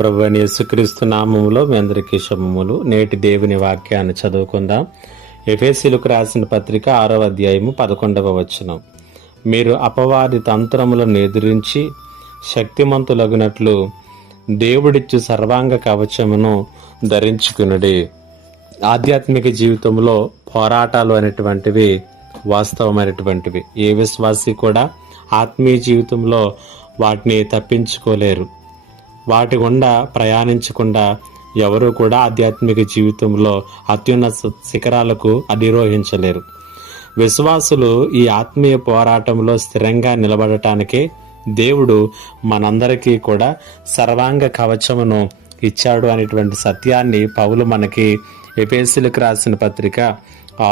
ప్రభువైన యేసుక్రీస్తు నామములో మీ అందరికీ శుభములు. నేటి దేవుని వాక్యాన్ని చదువుకుందాం. ఎఫెసీయులకు రాసిన పత్రిక 6వ అధ్యాయము 11వ వచనం. మీరు అపవాది తంత్రములను ఎదిరించి శక్తిమంతులగునట్లు దేవుడిచ్చు సర్వాంగ కవచమును ధరించుకునుడి. ఆధ్యాత్మిక జీవితంలో పోరాటాలు అనేటువంటివి వాస్తవమైనటువంటివి. ఏ విశ్వాసి కూడా ఆత్మీయ జీవితంలో వాటిని తప్పించుకోలేరు. వాటి గుండా ప్రయాణించకుండా ఎవరూ కూడా ఆధ్యాత్మిక జీవితంలో అత్యున్నత శిఖరాలకు అధిరోహించలేరు. విశ్వాసులు ఈ ఆత్మీయ పోరాటంలో స్థిరంగా నిలబడటానికే దేవుడు మనందరికీ కూడా సర్వాంగ కవచమును ఇచ్చాడు అనేటువంటి సత్యాన్ని పౌలు మనకి ఎఫెసీయులకు రాసిన పత్రిక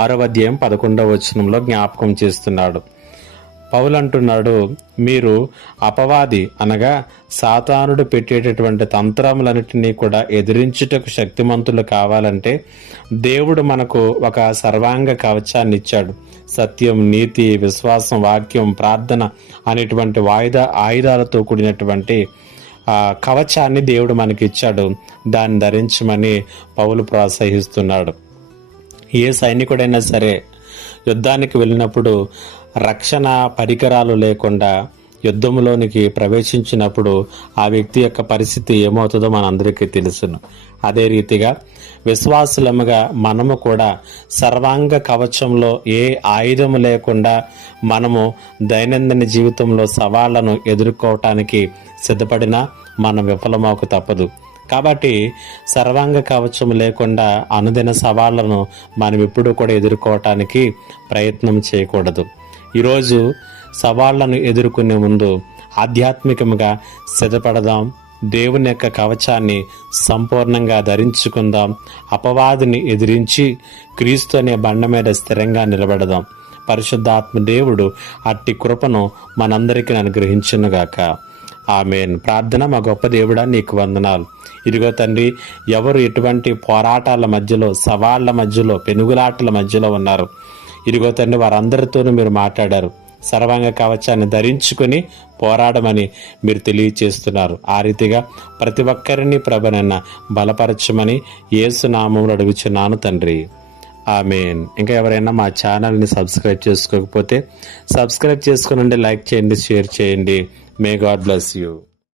6వ అధ్యాయం 11వ వచనంలో జ్ఞాపకం చేస్తున్నాడు. పౌలు అంటున్నాడు, మీరు అపవాది అనగా సాతానుడు పెట్టేటటువంటి తంత్రములన్నిటినీ కూడా ఎదిరించుటకు శక్తిమంతులు కావాలంటే దేవుడు మనకు ఒక సర్వాంగ కవచాన్ని ఇచ్చాడు. సత్యం, నీతి, విశ్వాసం, వాక్యం, ప్రార్థన అనేటువంటి ఆయుధాలతో కూడినటువంటి కవచాన్ని దేవుడు మనకి ఇచ్చాడు. దాన్ని ధరించమని పౌలు ప్రోత్సహిస్తున్నాడు. ఏ సైనికుడైనా సరే యుద్ధానికి వెళ్ళినప్పుడు రక్షణ పరికరాలు లేకుండా యుద్ధంలోనికి ప్రవేశించినప్పుడు ఆ వ్యక్తి యొక్క పరిస్థితి ఏమవుతుందో మనందరికీ తెలుసును. అదే రీతిగా విశ్వాసులముగా మనము కూడా సర్వాంగ కవచంలో ఏ ఆయుధము లేకుండా మనము దైనందిన జీవితంలో సవాళ్లను ఎదుర్కోవటానికి సిద్ధపడినా మనం విఫలమవక తప్పదు. కాబట్టి సర్వాంగ కవచం లేకుండా అనుదిన సవాళ్లను మనం ఎప్పుడూ కూడా ఎదుర్కోవటానికి ప్రయత్నం చేయకూడదు. ఈరోజు సవాళ్లను ఎదుర్కొనే ముందు ఆధ్యాత్మికంగా సిద్ధపడదాం. దేవుని యొక్క కవచాన్ని సంపూర్ణంగా ధరించుకుందాం. అపవాదిని ఎదిరించి క్రీస్తు అనే బండ మీద స్థిరంగా నిలబడదాం. పరిశుద్ధాత్మ దేవుడు అట్టి కృపను మనందరికీ అనుగ్రహించునుగాక. ఆమేన్. ప్రార్థన. మా గొప్ప దేవుడా, నీకు వందనాలు. ఇదిగో తండ్రి, ఎవరు ఎటువంటి పోరాటాల మధ్యలో, సవాళ్ల మధ్యలో, పెనుగులాటల మధ్యలో ఉన్నారు, ఇదిగో తండ్రి, వారందరితోనూ మీరు మాట్లాడారు. సర్వాంగ కవచాన్ని ధరించుకొని పోరాడమని మీరు తెలియచేస్తున్నారు. ఆ రీతిగా ప్రతి ఒక్కరిని ప్రభునన్న బలపరచమని యేసు నామములో అడుగుచున్నాను తండ్రి. ఆమేన్. ఇంకా ఎవరైనా మా ఛానల్ని సబ్స్క్రైబ్ చేసుకోకపోతే సబ్స్క్రైబ్ చేసుకునండి, లైక్ చేయండి, షేర్ చేయండి. May God bless you.